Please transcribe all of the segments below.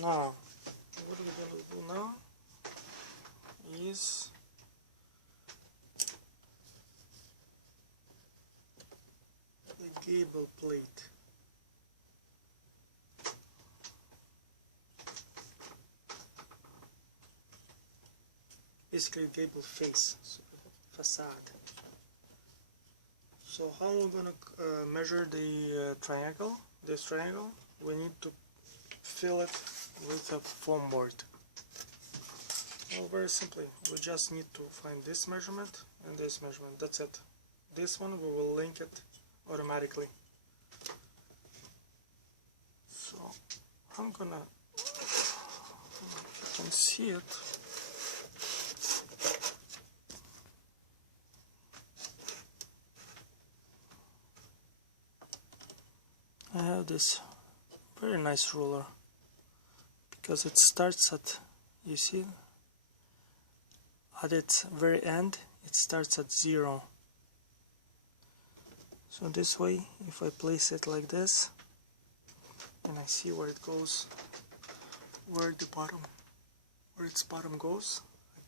Now, what we're going to do now is the gable plate. Basically gable face, so facade. So how we're going to measure the triangle, this triangle? We need to fill it with a foam board. Well, very simply, we just need to find this measurement and this measurement, that's it. This one we will link it automatically. So I'm gonna, if you can see it, I have this very nice ruler because it starts at, you see, at its very end it starts at 0. So this way, if I place it like this and I see where it goes, where its bottom goes, I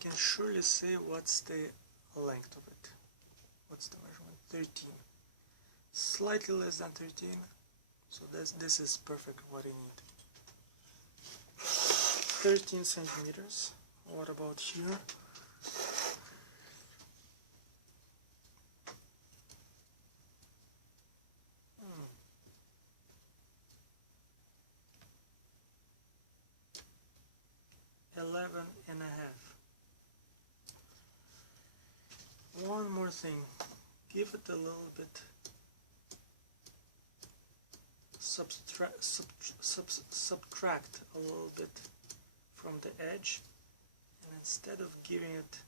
can surely say what's the length of it. What's the measurement? 13. Slightly less than 13. So this is perfect what I need. 13 centimeters. What about here? Hmm. 11 and a half. One more thing. Give it a little bit. Subtract a little bit from the edge, and instead of giving it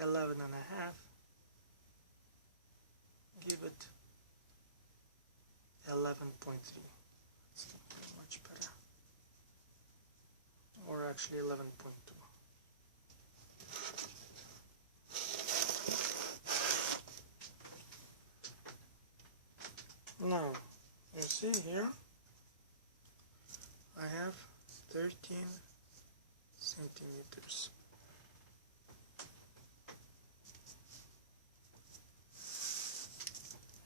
11 and a half, give it 11.3. That's much better, or actually 11.2. Now you see here I have 13 centimeters.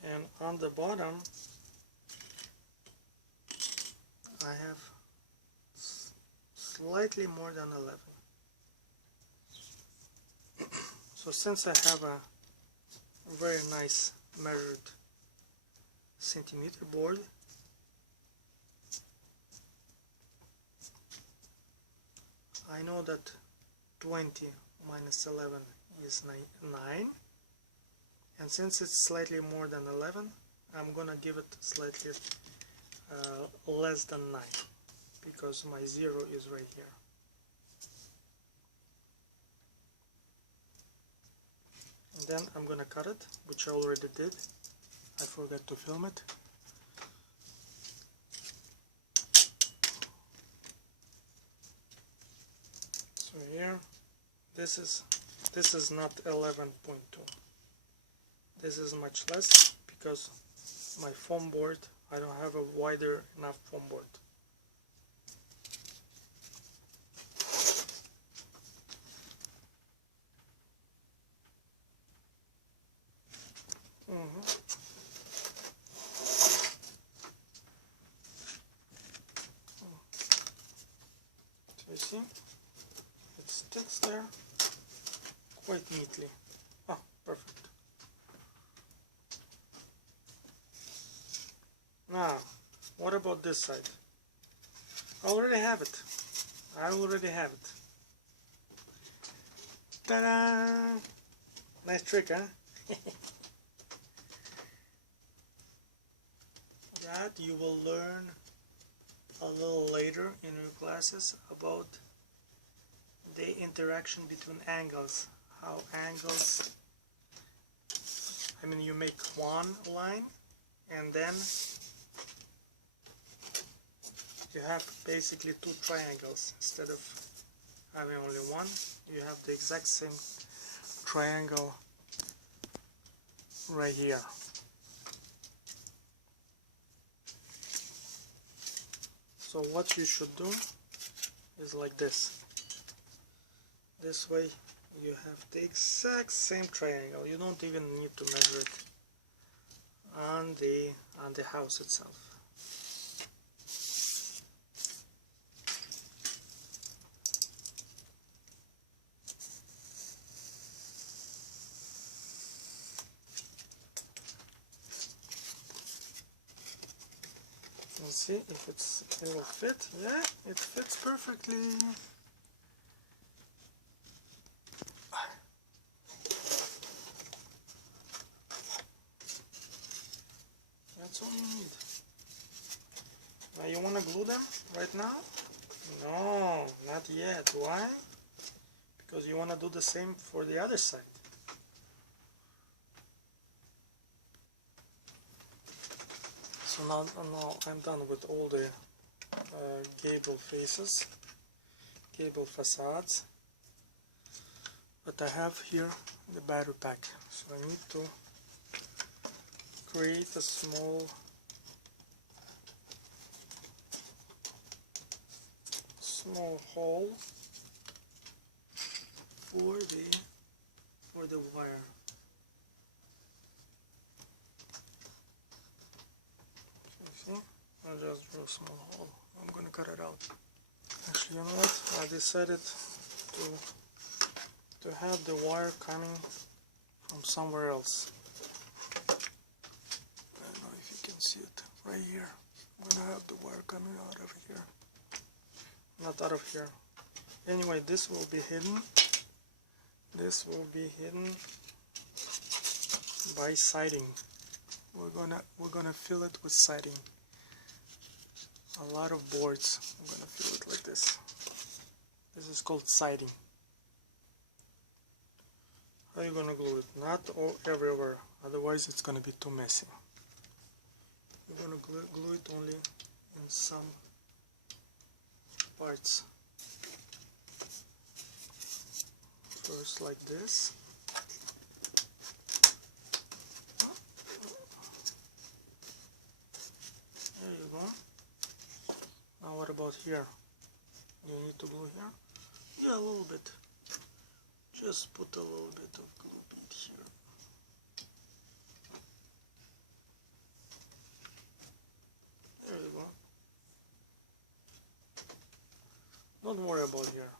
And on the bottom I have slightly more than 11. So since I have a very nice measured centimeter board, I know that 20 minus 11 is 9, and since it's slightly more than 11, I'm gonna give it slightly less than 9, because my 0 is right here. And then I'm gonna cut it, which I already did. I forgot to film it. So here, this is not 11.2. This is much less because my foam board, I don't have a wider enough foam board. So you see, it sticks there quite neatly. Oh, perfect. Now, what about this side? I already have it. Ta-da! Nice trick, huh? That you will learn a little later in your classes about the interaction between angles. How angles, you make one line and then you have basically two triangles. Instead of having only one, you have the exact same triangle right here. So what you should do is like this. This way you have the exact same triangle. You don't even need to measure it on the house itself. Let's see if it will fit. Yeah, it fits perfectly. That's all you need. Now you want to glue them right now? No, not yet. Why? Because you want to do the same for the other side. So now I'm done with all the gable faces, gable facades. But I have here the battery pack, so I need to create a small hole for the wire. See, I just drew a small hole. I'm gonna cut it out. Actually, you know what? I decided to have the wire coming from somewhere else. I don't know if you can see it right here. I'm gonna have the wire coming out of here. Not out of here. Anyway, this will be hidden. This will be hidden by siding. We're gonna fill it with siding. A lot of boards. I'm gonna fill it like this. This is called siding. How are you gonna glue it? Not all everywhere, otherwise it's gonna be too messy. You're gonna glue it only in some parts. First like this. There you go. Now what about here? You need to glue here? Yeah, a little bit. Just put a little bit of glue bead here. There you go. Don't worry about here.